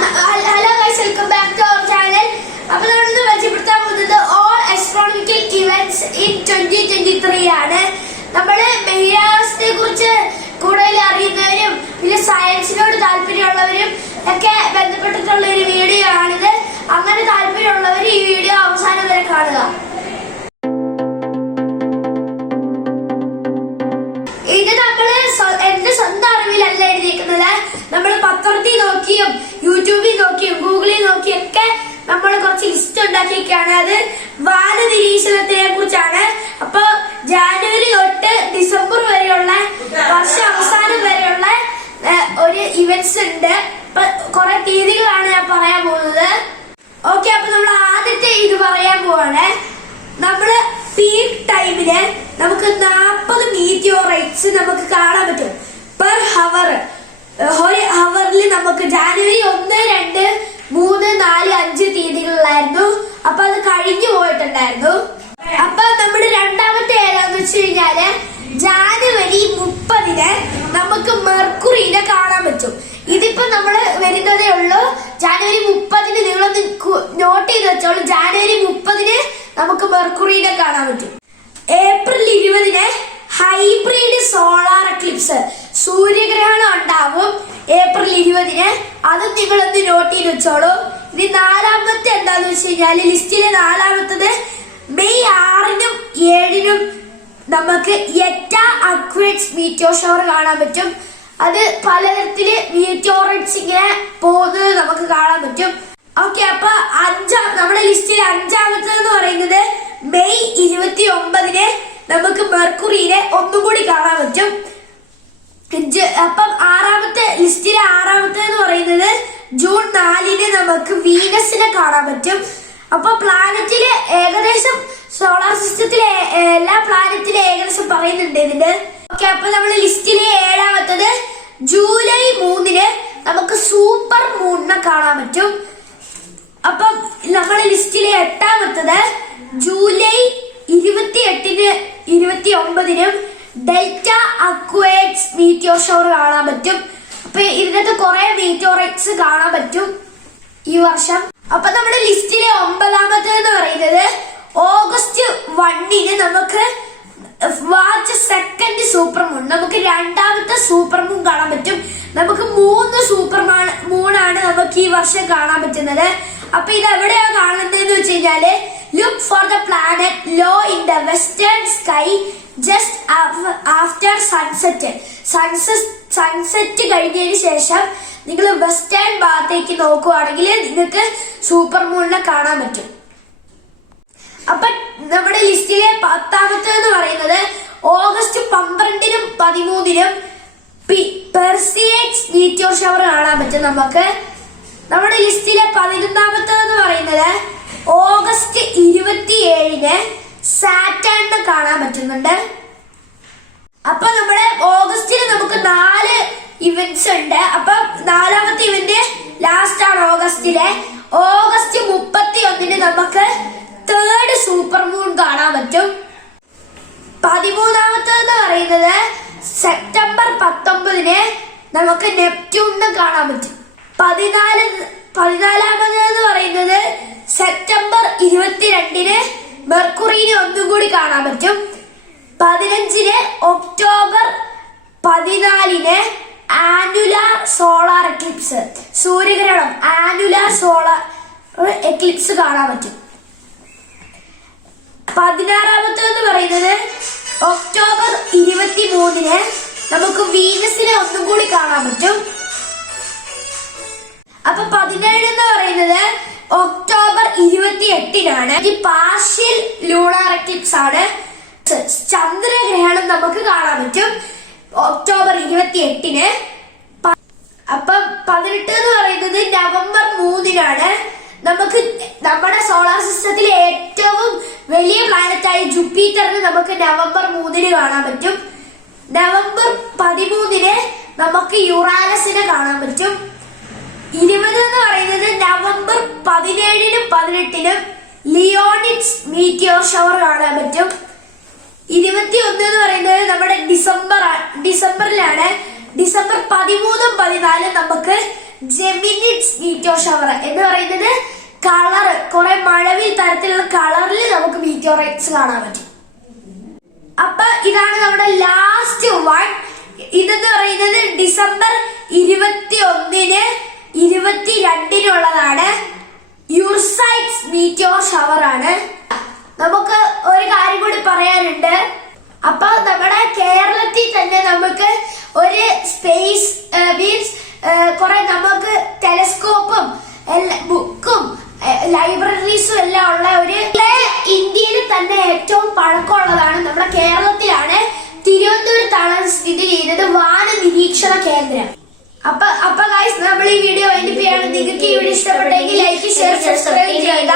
Hello guys welcome back to our channel അപ്പൊ നമ്മളിന്ന് പരിചയപ്പെടുത്താൻ പോകുന്നത് all astronomical events in twenty twenty three ആണ്. നമ്മൾ ബഹിരാകാശത്തെ കുറിച്ച് കൂടുതൽ അറിയുന്നവരും പിന്നെ സയൻസിനോട് താല്പര്യമുള്ളവരും ഒക്കെ ബന്ധപ്പെട്ടിട്ടുള്ള ഒരു വീഡിയോ ആണിത്. അങ്ങനെ താല്പര്യമുള്ളവർ ഈ വീഡിയോ അവസാനം വരെ കാണുക. ഇത് നമ്മൾ യൂട്യൂബിൽ നോക്കിയും ഗൂഗിളിൽ നോക്കിയും ഒക്കെ നമ്മൾ കുറച്ച് ലിസ്റ്റ് ഉണ്ടാക്കിയൊക്കെയാണ്. അത് വാന നിരീക്ഷണത്തിനെ കുറിച്ചാണ് അപ്പൊ ജാനുവരി തൊട്ട് ഡിസംബർ വരെയുള്ള വർഷ അവസാനം വരെയുള്ള ഒരു ഇവന്റ്സ് ഉണ്ട്. അപ്പൊ കുറെ തീയതികളാണ് ഞാൻ പറയാൻ പോകുന്നത്. ഓക്കെ അപ്പൊ നമ്മൾ ആദ്യത്തെ ഇത് പറയാൻ പോവാണ്. നമ്മൾ പീക്ക് ടൈമിൽ നമുക്ക് നാൽപ്പത് മീറ്റിയോറൈറ്റ്സ് നമുക്ക് കാണാൻ പറ്റും. പെർ ഹവർ ഒരു നമുക്ക് ജാനുവരി ഒന്ന് രണ്ട് മൂന്ന് നാല് അഞ്ച് തീയതികളിലായിരുന്നു. അപ്പൊ അത് കഴിഞ്ഞു പോയിട്ടുണ്ടായിരുന്നു. അപ്പൊ നമ്മുടെ രണ്ടാമത്തെ ഏതാന്ന് വെച്ച് കഴിഞ്ഞാൽ ജാനുവരി മുപ്പതിന് നമുക്ക് മെർക്കുറിനെ കാണാൻ പറ്റും. ഇതിപ്പോ നമ്മൾ വരുന്നതേ ഉള്ളൂ. ജാനുവരി മുപ്പതിന് നിങ്ങളൊന്ന് നോട്ട് ചെയ്ത് വെച്ചോളൂ. ജാനുവരി മുപ്പതിന് നമുക്ക് മെർക്കുറിനെ കാണാൻ പറ്റും. ഏപ്രിൽ ഇരുപതിന് ഹൈബ്രിഡ് സോളാർ എക്ലിപ്സ്. സൂര്യഗ്രഹണം അതും നിങ്ങളൊന്ന് നോട്ട് ചെയ്ത് വെച്ചോളൂ? ഇനി നാലാമത്തെ എന്താന്ന് വെച്ച് കഴിഞ്ഞാൽ ലിസ്റ്റിലെ നാലാമത്തത് മെയ് ആറിനും ഏഴിനും നമുക്ക് എറ്റ അക്വേറ്റ്സ് മീറ്റോ ഷവർ കാണാൻ പറ്റും. അത് പലതരത്തിൽ മീറ്റോറൈറ്റ്സ് ഇങ്ങനെ പോകുന്നത് നമുക്ക് കാണാൻ പറ്റും. ഓക്കെ അപ്പൊ അഞ്ചാം നമ്മുടെ ലിസ്റ്റിലെ അഞ്ചാമത്തത് എന്ന് പറയുന്നത് മെയ് ഇരുപത്തി ഒമ്പതിന് നമുക്ക് മെർക്കുറിയിലെ ഒന്നും കൂടി കാണാൻ പറ്റും. അപ്പം ആറാമത്തെ ലിസ്റ്റിലെ ആറാമത്തെ എന്ന് പറയുന്നത് ജൂൺ നാലിന് നമുക്ക് വീനസിനെ കാണാൻ പറ്റും. അപ്പൊ പ്ലാനറ്റിലെ ഏകദേശം സോളാർ സിസ്റ്റത്തിലെ എല്ലാ പ്ലാനറ്റിലെ ഏകദേശം പറയുന്നുണ്ട് ഇതിന്റെ ഓക്കെ അപ്പൊ നമ്മൾ ലിസ്റ്റിലെ ഏഴാമത്തത് ജൂലൈ മൂന്നിന് നമുക്ക് സൂപ്പർ മൂണിനെ കാണാൻ പറ്റും. അപ്പം നമ്മൾ ലിസ്റ്റിലെ എട്ടാമത്തത് ജൂലൈ ഇരുപത്തി എട്ടിന് ഇരുപത്തി ഒമ്പതിനും ഡെൽറ്റ അക്വേറ്റ്സ് മീറ്റിയോ ഷോർ കാണാൻ പറ്റും. അപ്പൊ ഇതിനകത്ത് കുറെ മീറ്റോറൈറ്റ്സ് കാണാൻ പറ്റും ഈ വർഷം. അപ്പൊ നമ്മുടെ ലിസ്റ്റിലെ ഒമ്പതാമത്തെ എന്ന് പറയുന്നത് ഓഗസ്റ്റ് വണ്ണിന് നമുക്ക് വാച്ച് സെക്കൻഡ് സൂപ്പർ മൂൺ നമുക്ക് രണ്ടാമത്തെ സൂപ്പർ മൂൺ കാണാൻ പറ്റും. നമുക്ക് മൂന്ന് സൂപ്പർ മൂണാണ് നമുക്ക് ഈ വർഷം കാണാൻ പറ്റുന്നത്. അപ്പൊ ഇത് എവിടെയാണ് കാണുന്നതെന്ന് വെച്ച് കഴിഞ്ഞാൽ look for the planet low in the western sky just after sunset sunset sunset കഴിഞ്ഞതിന് ശേഷം നിങ്ങൾ വെസ്റ്റേൺ ഭാഗത്തേക്ക് നോക്കുവാണെങ്കിൽ നിങ്ങൾക്ക് സൂപ്പർ മൂണിനെ കാണാൻ പറ്റും. അപ്പൊ നമ്മുടെ ലിസ്റ്റിലെ പത്താമത്തെ എന്ന് പറയുന്നത് ഓഗസ്റ്റ് പന്ത്രണ്ടിനും പതിമൂന്നിനും പെർസിയേറ്റ് മീറ്റിയോർ ഷവർ കാണാൻ പറ്റും നമുക്ക്. നമ്മുടെ ലിസ്റ്റിലെ പതിനൊന്നാമത്തെ എന്ന് പറയുന്നത് ഓഗസ്റ്റ് ഇരുപത്തിയേഴിന് സാറ്റേണിനെ കാണാൻ പറ്റുന്നുണ്ട്. അപ്പൊ നമ്മുടെ ഓഗസ്റ്റിൽ നമുക്ക് നാല് ഇവന്റ്സ് ഉണ്ട്. അപ്പൊ നാലാമത്തെ ഇവന്റ് ലാസ്റ്റ് ആണ് ഓഗസ്റ്റിലെ. ഓഗസ്റ്റ് മുപ്പത്തി ഒന്നിന് നമുക്ക് തേർഡ് സൂപ്പർ മൂൺ കാണാൻ പറ്റും. പതിമൂന്നാമത്തെന്ന് പറയുന്നത് സെപ്റ്റംബർ പത്തൊമ്പതിന് നമുക്ക് നെപ്റ്റ്യൂണിനെ കാണാൻ പറ്റും. പതിനാല് പതിനാലാമത് എന്ന് പറയുന്നത് സെപ്റ്റംബർ ഇരുപത്തിരണ്ടിന് മെർക്കുറിനെ ഒന്നും കൂടി കാണാൻ പറ്റും. പതിനഞ്ചിന് ഒക്ടോബർ പതിനാലിന് ആനുലാർ സോളാർ എക്ലിപ്സ്. സൂര്യഗ്രഹണം ആനുലാർ സോളാർ എക്ലിപ്സ് കാണാൻ പറ്റും. പതിനാറാമത്തെ എന്ന് പറയുന്നത് ഒക്ടോബർ ഇരുപത്തി മൂന്നിന് നമുക്ക് വീനസിനെ ഒന്നും കൂടി കാണാൻ പറ്റും. അപ്പൊ പതിനേഴ് എന്ന് പറയുന്നത് ഒക്ടോബർ ഇരുപത്തി എട്ടിനാണ് ഈ പാർഷ്യൽ ലൂണാർ എക്ലിപ്സ് ആണ്. ചന്ദ്രഗ്രഹണം നമുക്ക് കാണാൻ പറ്റും. ഒക്ടോബർ ഇരുപത്തി എട്ടിന് അപ്പം പതിനെട്ട് എന്ന് പറയുന്നത് നവംബർ മൂന്നിനാണ്. നമുക്ക് നമ്മുടെ സോളാർ സിസ്റ്റത്തിലെ ഏറ്റവും വലിയ പ്ലാനറ്റായ ജുപ്പിറ്ററിന് നമുക്ക് നവംബർ മൂന്നിന് കാണാൻ പറ്റും. നവംബർ പതിമൂന്നിന് നമുക്ക് യുറാനസിനെ കാണാൻ പറ്റും. ഇരുപത് എന്ന് പറയുന്നത് നവംബർ പതിനേഴിനും പതിനെട്ടിനും ലിയോണിറ്റ്സ് മീറ്റിയോർ ഷവർ കാണാൻ പറ്റും. ഇരുപത്തി ഒന്ന് എന്ന് പറയുന്നത് നമ്മുടെ ഡിസംബർ ഡിസംബറിലാണ്. ഡിസംബർ പതിമൂന്നും പതിനാലും നമുക്ക് ജെമിനിറ്റ്സ് മീറ്റോ ഷവർ എന്ന് പറയുന്നത് കളർ കുറെ മഴവിൽ തരത്തിലുള്ള കളറിൽ നമുക്ക് മീറ്റോറൈറ്റ്സ് കാണാൻ പറ്റും. അപ്പൊ ഇതാണ് നമ്മുടെ ലാസ്റ്റ് വൺ ഇതെന്ന് പറയുന്നത് ഡിസംബർ ഇരുപത്തി ഒന്നിന് ഇരുപത്തിരണ്ടിനുള്ളതാണ് യുർസൈറ്റ്സ് മീറ്റോ ഷവർ ആണ് നമുക്ക് ഒരു കാര്യം കൂടി പറയാനുണ്ട്. അപ്പൊ നമ്മുടെ കേരളത്തിൽ തന്നെ നമുക്ക് ഒരു സ്പേസ് മീൻസ് കുറെ നമുക്ക് ടെലസ്കോപ്പും ബുക്കും ലൈബ്രറീസും എല്ലാം ഉള്ള ഒരു ഇന്ത്യയിൽ തന്നെ ഏറ്റവും പഴക്കമുള്ളതാണ് നമ്മുടെ കേരളത്തിലാണ് തിരുവനന്തപുരത്താണ് സ്ഥിതി ചെയ്യുന്നത് വാന നിരീക്ഷണ കേന്ദ്രം. അപ്പൊ അപ്പൊ ഗൈസ് നമ്മൾ ഈ വീഡിയോ വൈൻഡപ്പ് ചെയ്യാണ് നിങ്ങൾക്ക് ഈ വീഡിയോ ഇഷ്ടപ്പെട്ടെങ്കിൽ ലൈക്ക് ഷെയർ സബ്സ്ക്രൈബ് ചെയ്യുക